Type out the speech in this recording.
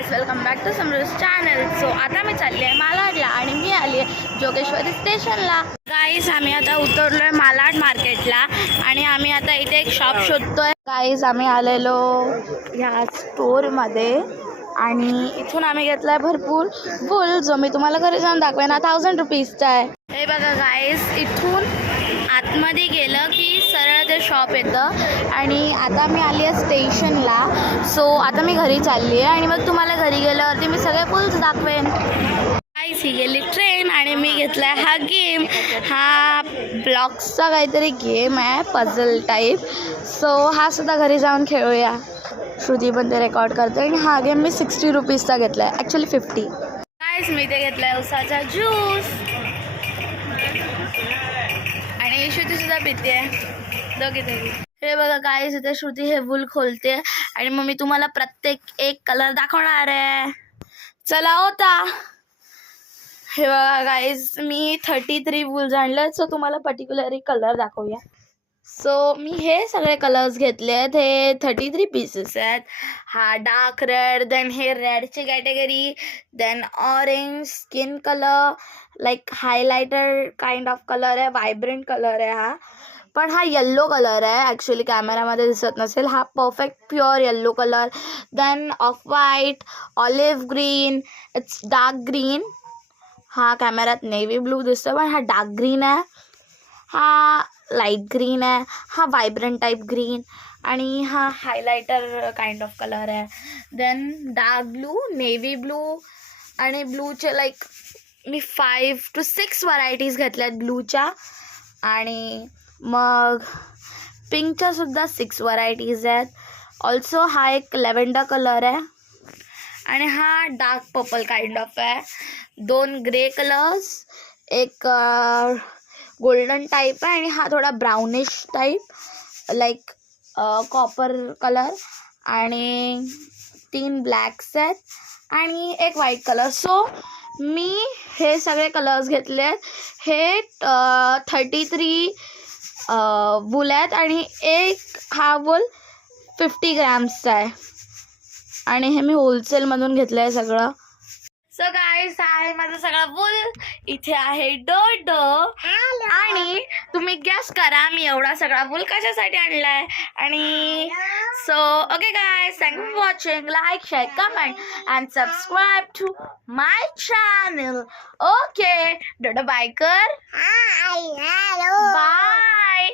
Guys, welcome back to समृद्ध channel. So आता मी चालली आहे मालाडला आणि मी आली आहे जोगेश्वरी स्टेशनला. गाइस, आम्ही आता उतरलोय मालाड मार्केटला आणि आम्ही आता इथे एक शॉप शोधतोय. गाइस, आम्ही आलेलो ह्या स्टोरमध्ये आणि इथून आम्ही घेतलाय भरपूर फुल, जो मी तुम्हाला घरी जाऊन दाखवेन. 1000 रुपीजचा आहे. हे बघा गाइस, इथून आतमध्ये गेलं की सरळ ते शॉप येतं आणि आता मी आली आहे स्टेशनला. सो आता मी घरी चालली आहे आणि मग तुम्हाला घरी गेल्यावरती मी सगळे फुल्स दाखवेन. गाइस, ही गेली ट्रेन आणि मी घेतला हा गेम. हा ब्लॉक्सचा काहीतरी गेम आहे, पझल टाईप. सो हा सुद्धा घरी जाऊन खेळूया. श्रुती पण ते रेकॉर्ड करते. आणि हा गेम मी 60 रुपीजचा घेतला आहे, ॲक्च्युली 50. गाइस, मी ते घेतला आहे उसाचा ज्यूस आणि श्रुती सुद्धा पिते दोघी तरी. हे बघा गाइस, इथे श्रुती हे वूल खोलते आणि मग मी तुम्हाला प्रत्येक एक कलर दाखवणार आहे. चला होता. हे बघा गाइस, मी 33 वूल्स आणले. सो तुम्हाला पर्टिक्युलरली कलर दाखवूया. सो मी हे सगळे कलर्स घेतले आहेत. हे 33 पीसेस आहेत. हा डार्क रेड, देन हे रेडची category, then orange skin colour, like highlighter kind of colour आहे, व्हायब्रंट कलर आहे हा. पण हा येल्लो कलर आहे, ॲक्च्युली कॅमेरामध्ये दिसत नसेल. हा perfect pure yellow colour. Then off white, olive green, it's dark green. हा कॅमेरात नेव्ही ब्लू दिसतो पण हा डार्क ग्रीन आहे. हा लाईट ग्रीन आहे. हा व्हायब्रंट टाईप ग्रीन आणि हा हायलायटर काइंड ऑफ कलर आहे. Then dark blue, navy blue आणि ब्लूचे लाईक मी 5 to 6 व्हरायटीज घेतल्यात ब्लूच्या. आणि मग पिंकच्या सुद्धा 6 व्हरायटीज आहेत. ऑल्सो हा एक लॅव्हेंडर कलर आहे आणि हा डार्क पर्पल काइंड ऑफ आहे. 2 ग्रे कलर्स, एक गोल्डन टाईप आहे आणि हा थोडा brownish type like copper colour. आणि 3 ब्लॅक्स आहेत आणि एक व्हाईट कलर. सो मी हे सगळे कलर्स घेतले आहेत. हे 33 वूल आहेत आणि एक हा वूल 50 ग्रॅम्सचा आहे आणि हे मी होलसेलमधून घेतलं आहे सगळं. सो गाइस, आहे माझं सगळं वूल. इथे आहे डोडो आणि तुम्ही गॅस करा मी एवढा सगळा वूल कशासाठी आणलाय. आणि so okay guys, thank you for watching. Like, share, comment and subscribe to my channel. Okay, डोडो बाय कर. बाय.